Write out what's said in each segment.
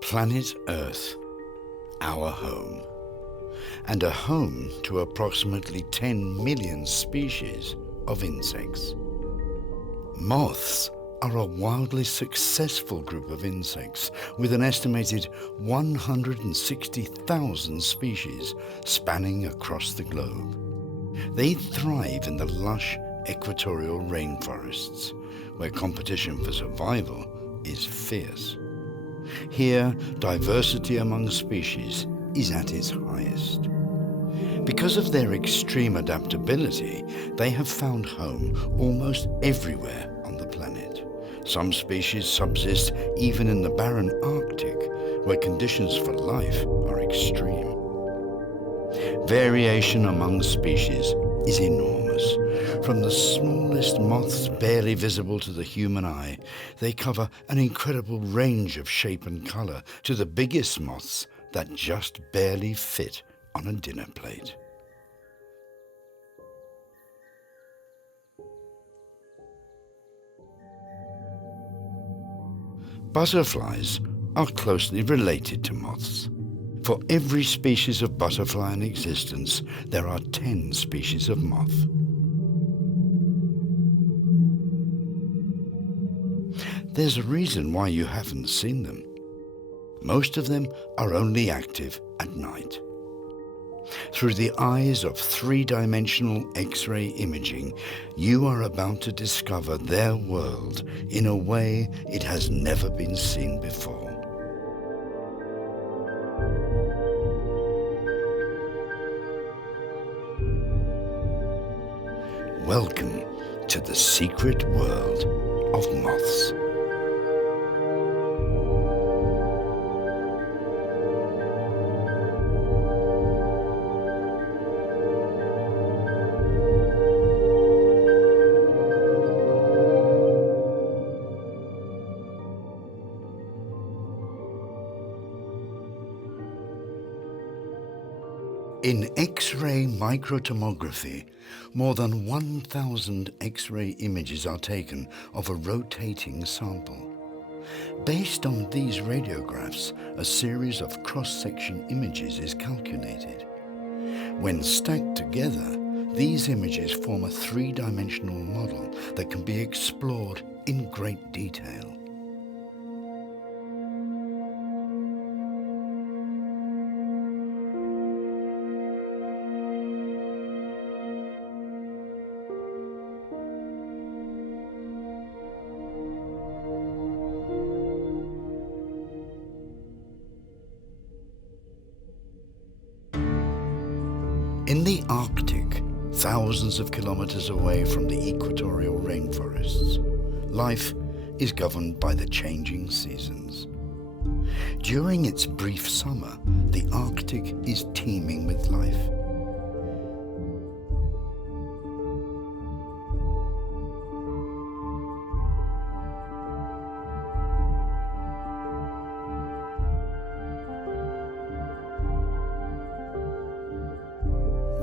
Planet Earth, our home, and a home to approximately 10 million species of insects. Moths are a wildly successful group of insects with an estimated 160,000 species spanning across the globe. They thrive in the lush equatorial rainforests, where competition for survival is fierce. Here, diversity among species is at its highest. Because of their extreme adaptability, they have found home almost everywhere on the planet. Some species subsist even in the barren Arctic, where conditions for life are extreme. Variation among species is enormous. From the smallest moths barely visible to the human eye, they cover an incredible range of shape and color, to the biggest moths that just barely fit on a dinner plate. Butterflies are closely related to moths. For every species of butterfly in existence, there are 10 species of moth. There's a reason why you haven't seen them. Most of them are only active at night. Through the eyes of three-dimensional X-ray imaging, you are about to discover their world in a way it has never been seen before. Welcome to the secret world of moths. In X-ray microtomography, more than 1,000 X-ray images are taken of a rotating sample. Based on these radiographs, a series of cross-section images is calculated. When stacked together, these images form a three-dimensional model that can be explored in great detail. In the Arctic, thousands of kilometers away from the equatorial rainforests, life is governed by the changing seasons. During its brief summer, the Arctic is teeming with life.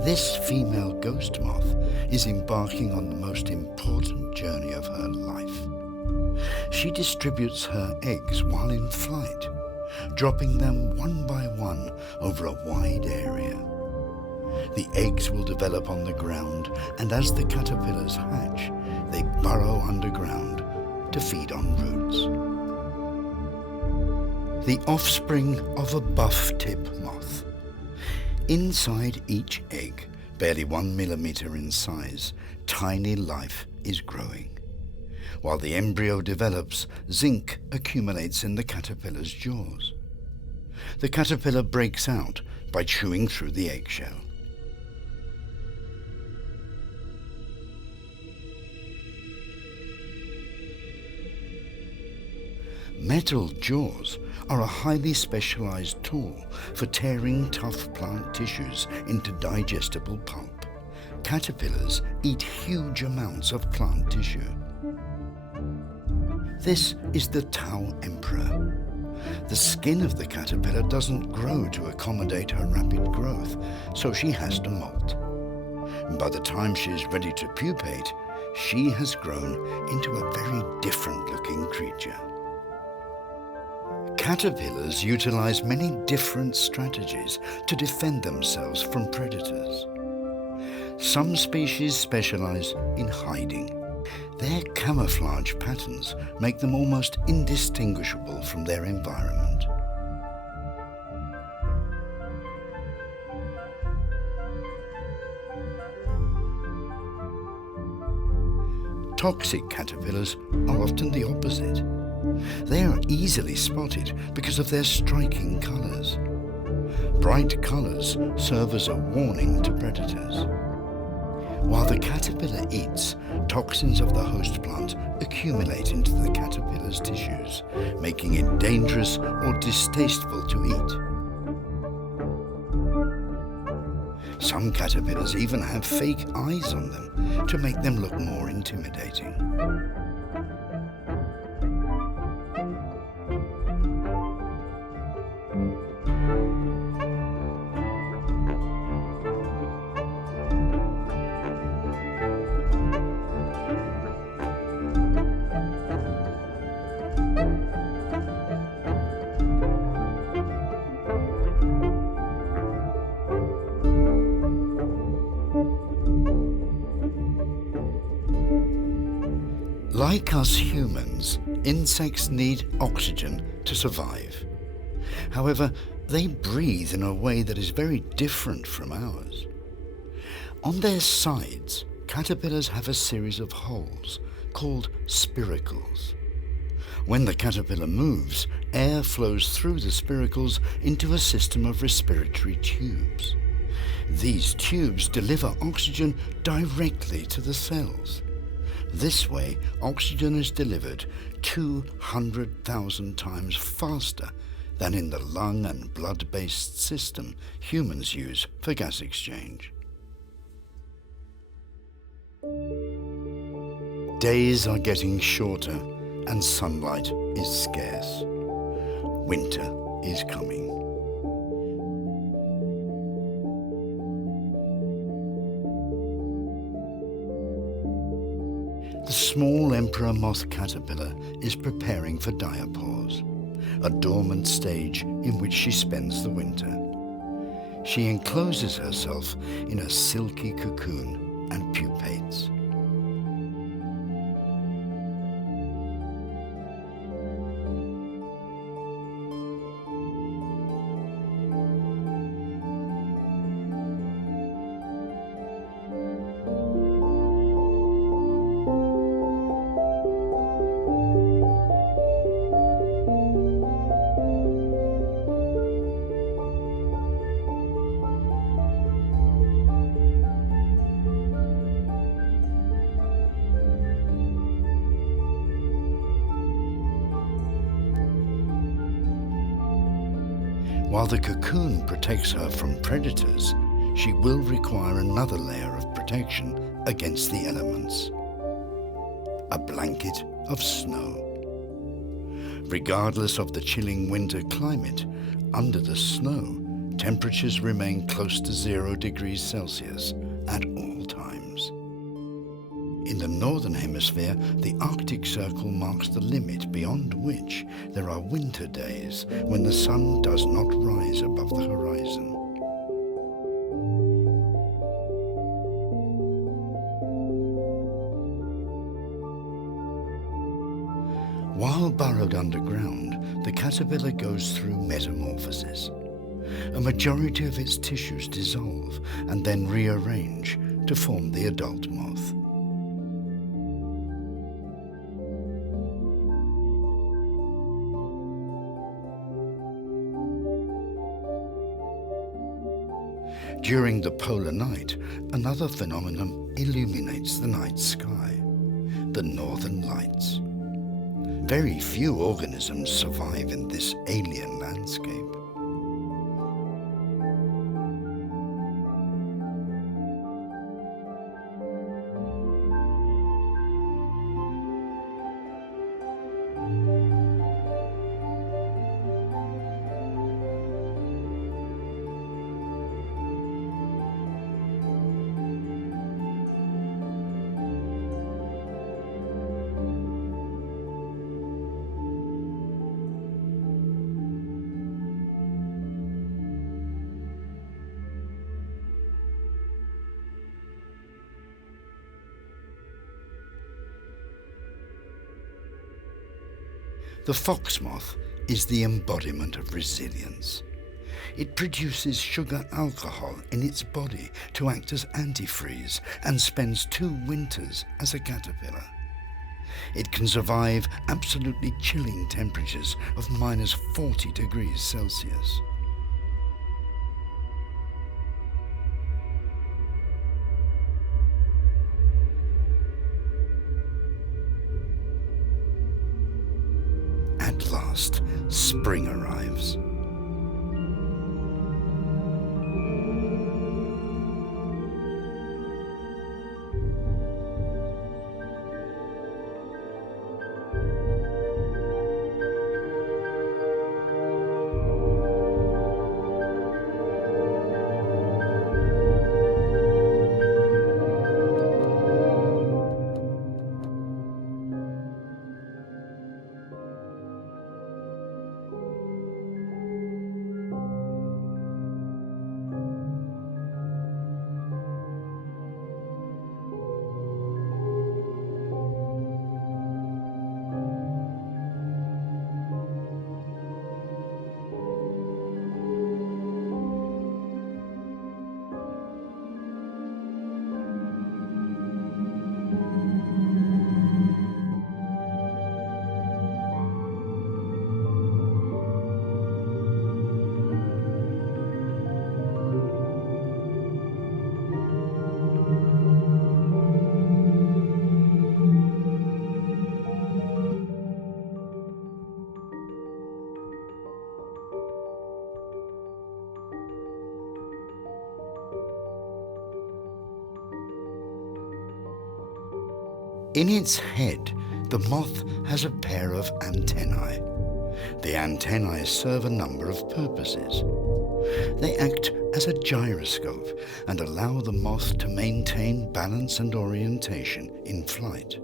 This female ghost moth is embarking on the most important journey of her life. She distributes her eggs while in flight, dropping them one by one over a wide area. The eggs will develop on the ground, and as the caterpillars hatch, they burrow underground to feed on roots. The offspring of a buff-tip moth. Inside each egg, barely 1 millimeter in size, tiny life is growing. While the embryo develops, zinc accumulates in the caterpillar's jaws. The caterpillar breaks out by chewing through the eggshell. Metal jaws are a highly specialized tool for tearing tough plant tissues into digestible pulp. Caterpillars eat huge amounts of plant tissue. This is the Tau emperor. The skin of the caterpillar doesn't grow to accommodate her rapid growth, so she has to molt. By the time she is ready to pupate, she has grown into a very different looking creature. Caterpillars utilize many different strategies to defend themselves from predators. Some species specialize in hiding. Their camouflage patterns make them almost indistinguishable from their environment. Toxic caterpillars are often the opposite. They are easily spotted because of their striking colours. Bright colours serve as a warning to predators. While the caterpillar eats, toxins of the host plant accumulate into the caterpillar's tissues, making it dangerous or distasteful to eat. Some caterpillars even have fake eyes on them to make them look more intimidating. Like us humans, insects need oxygen to survive. However, they breathe in a way that is very different from ours. On their sides, caterpillars have a series of holes called spiracles. When the caterpillar moves, air flows through the spiracles into a system of respiratory tubes. These tubes deliver oxygen directly to the cells. This way, oxygen is delivered 200,000 times faster than in the lung and blood-based system humans use for gas exchange. Days are getting shorter and sunlight is scarce. Winter is coming. The small emperor moth caterpillar is preparing for diapause, a dormant stage in which she spends the winter. She encloses herself in a silky cocoon and pupates. While the cocoon protects her from predators, she will require another layer of protection against the elements. A blanket of snow. Regardless of the chilling winter climate, under the snow, temperatures remain close to 0 degrees Celsius at all times. In the northern hemisphere, the Arctic Circle marks the limit beyond which there are winter days when the sun does not rise above the horizon. While burrowed underground, the caterpillar goes through metamorphosis. A majority of its tissues dissolve and then rearrange to form the adult moth. During the polar night, another phenomenon illuminates the night sky, the northern lights. Very few organisms survive in this alien landscape. The fox moth is the embodiment of resilience. It produces sugar alcohol in its body to act as antifreeze and spends 2 winters as a caterpillar. It can survive absolutely chilling temperatures of minus 40 degrees Celsius. At last, spring arrives. In its head, the moth has a pair of antennae. The antennae serve a number of purposes. They act as a gyroscope and allow the moth to maintain balance and orientation in flight.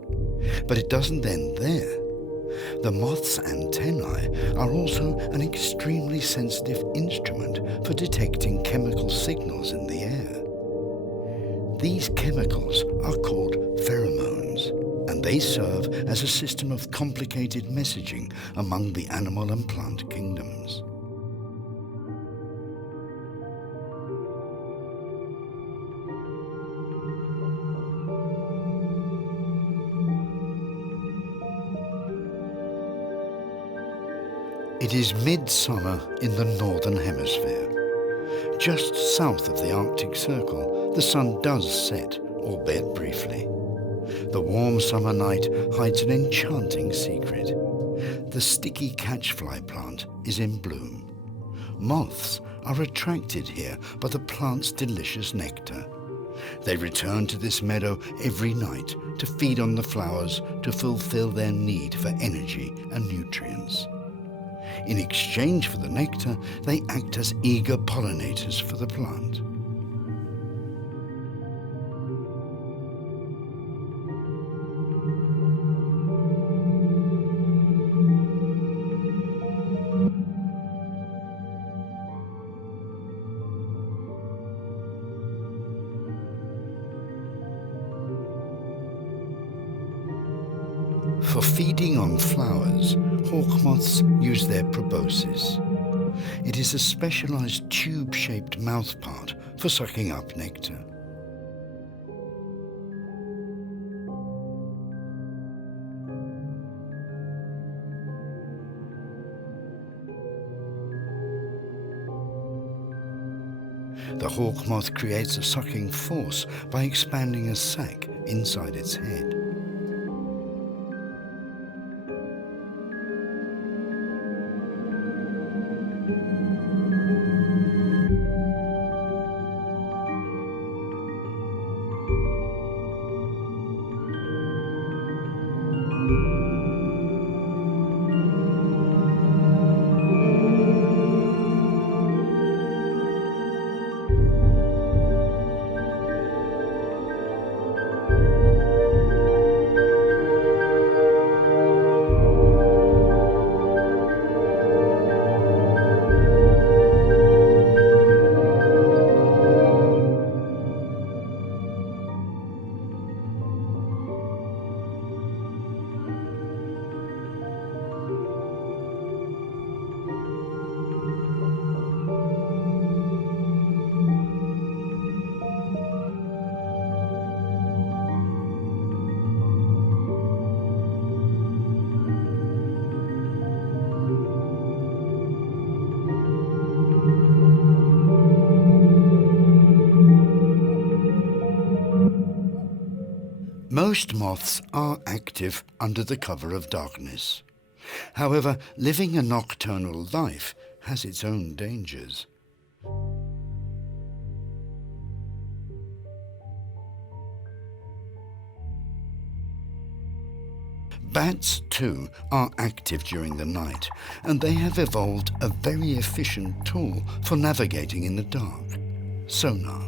But it doesn't end there. The moth's antennae are also an extremely sensitive instrument for detecting chemical signals in the air. These chemicals are called pheromones, and they serve as a system of complicated messaging among the animal and plant kingdoms. It is midsummer in the northern hemisphere. Just south of the Arctic Circle, the sun does set, albeit briefly. The warm summer night hides an enchanting secret. The sticky catchfly plant is in bloom. Moths are attracted here by the plant's delicious nectar. They return to this meadow every night to feed on the flowers to fulfill their need for energy and nutrients. In exchange for the nectar, they act as eager pollinators for the plant. For feeding on flowers, hawk moths use their proboscis. It is a specialized tube-shaped mouthpart for sucking up nectar. The hawk moth creates a sucking force by expanding a sac inside its head. Most moths are active under the cover of darkness. However, living a nocturnal life has its own dangers. Bats, too, are active during the night, and they have evolved a very efficient tool for navigating in the dark: sonar.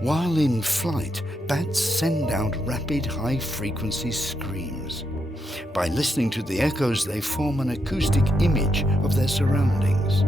While in flight, bats send out rapid high-frequency screams. By listening to the echoes, they form an acoustic image of their surroundings.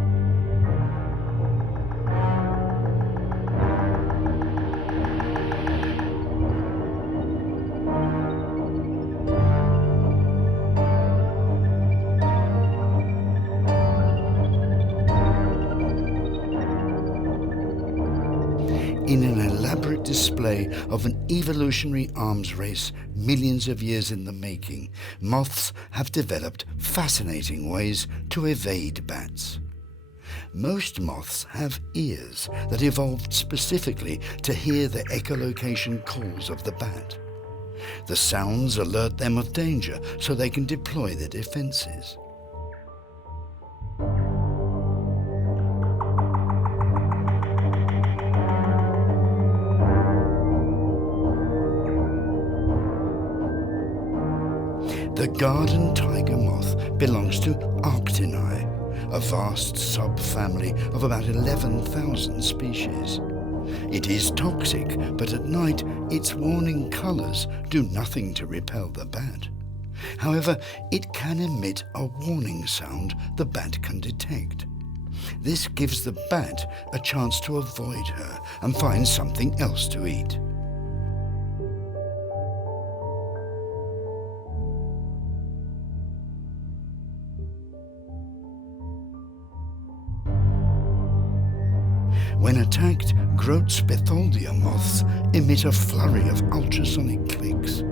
In an elaborate display of an evolutionary arms race millions of years in the making, moths have developed fascinating ways to evade bats. Most moths have ears that evolved specifically to hear the echolocation calls of the bat. The sounds alert them of danger so they can deploy their defenses. The garden tiger moth belongs to Arctinae, a vast subfamily of about 11,000 species. It is toxic, but at night its warning colours do nothing to repel the bat. However, it can emit a warning sound the bat can detect. This gives the bat a chance to avoid her and find something else to eat. When attacked, Grotespitholdia moths emit a flurry of ultrasonic clicks.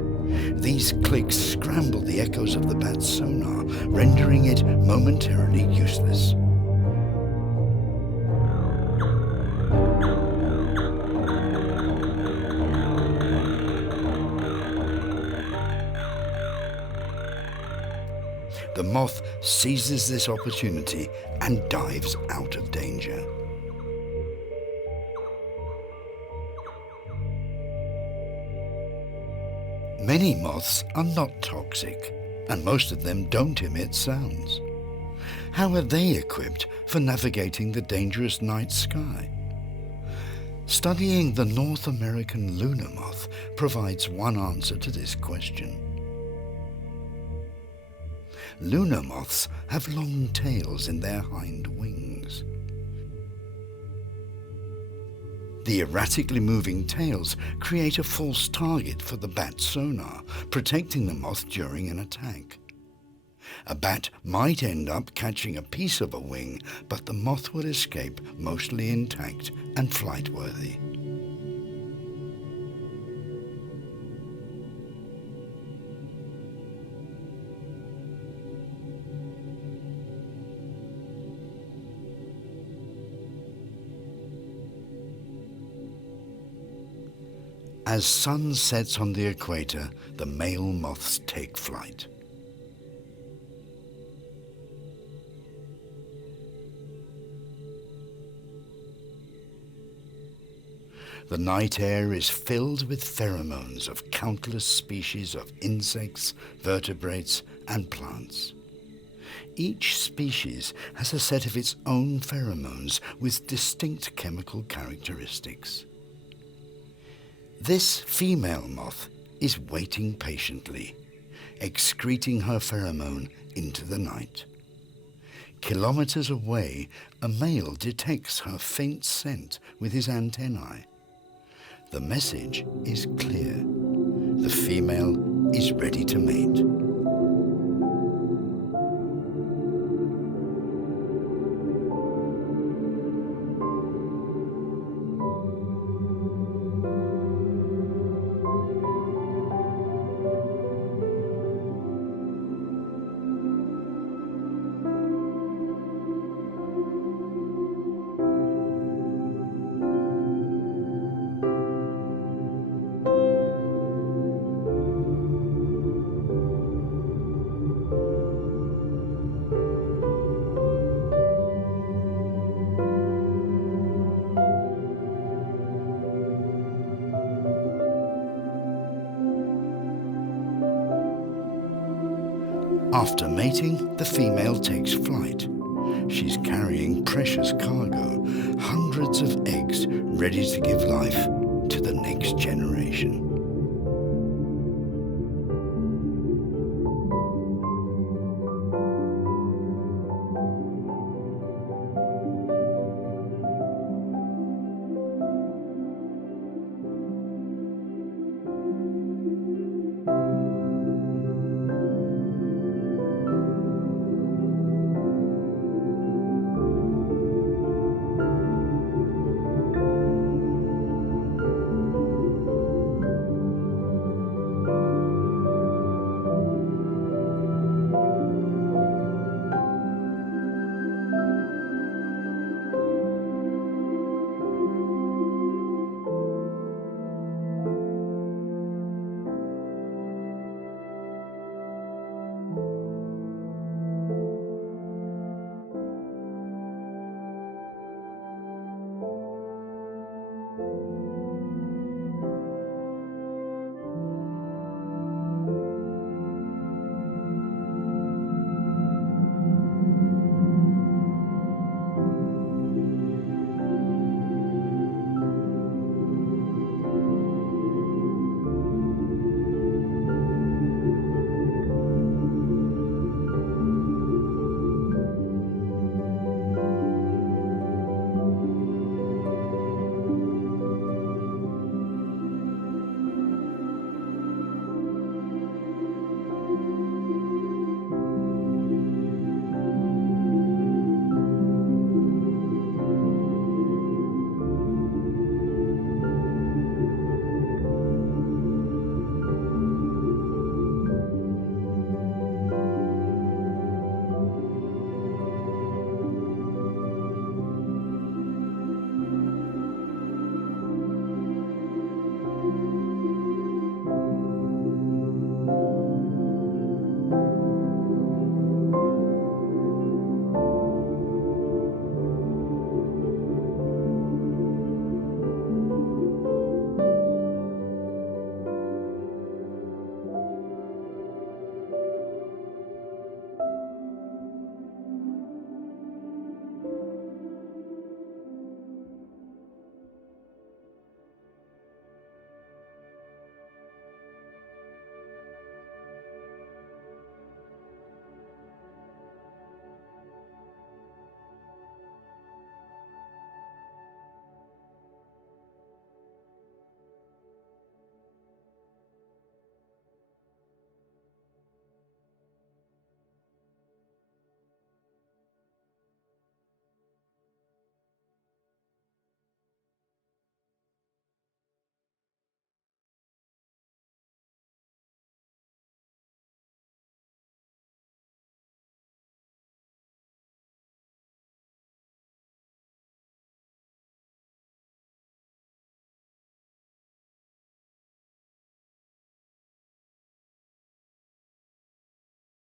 These clicks scramble the echoes of the bat's sonar, rendering it momentarily useless. The moth seizes this opportunity and dives out of danger. Many moths are not toxic, and most of them don't emit sounds. How are they equipped for navigating the dangerous night sky? Studying the North American lunar moth provides one answer to this question. Lunar moths have long tails in their hind wings. The erratically moving tails create a false target for the bat's sonar, protecting the moth during an attack. A bat might end up catching a piece of a wing, but the moth will escape mostly intact and flight-worthy. As sun sets on the equator, the male moths take flight. The night air is filled with pheromones of countless species of insects, vertebrates, and plants. Each species has a set of its own pheromones with distinct chemical characteristics. This female moth is waiting patiently, excreting her pheromone into the night. Kilometers away, a male detects her faint scent with his antennae. The message is clear. The female is ready to mate. After mating, the female takes flight. She's carrying precious cargo, hundreds of eggs ready to give life to the next generation.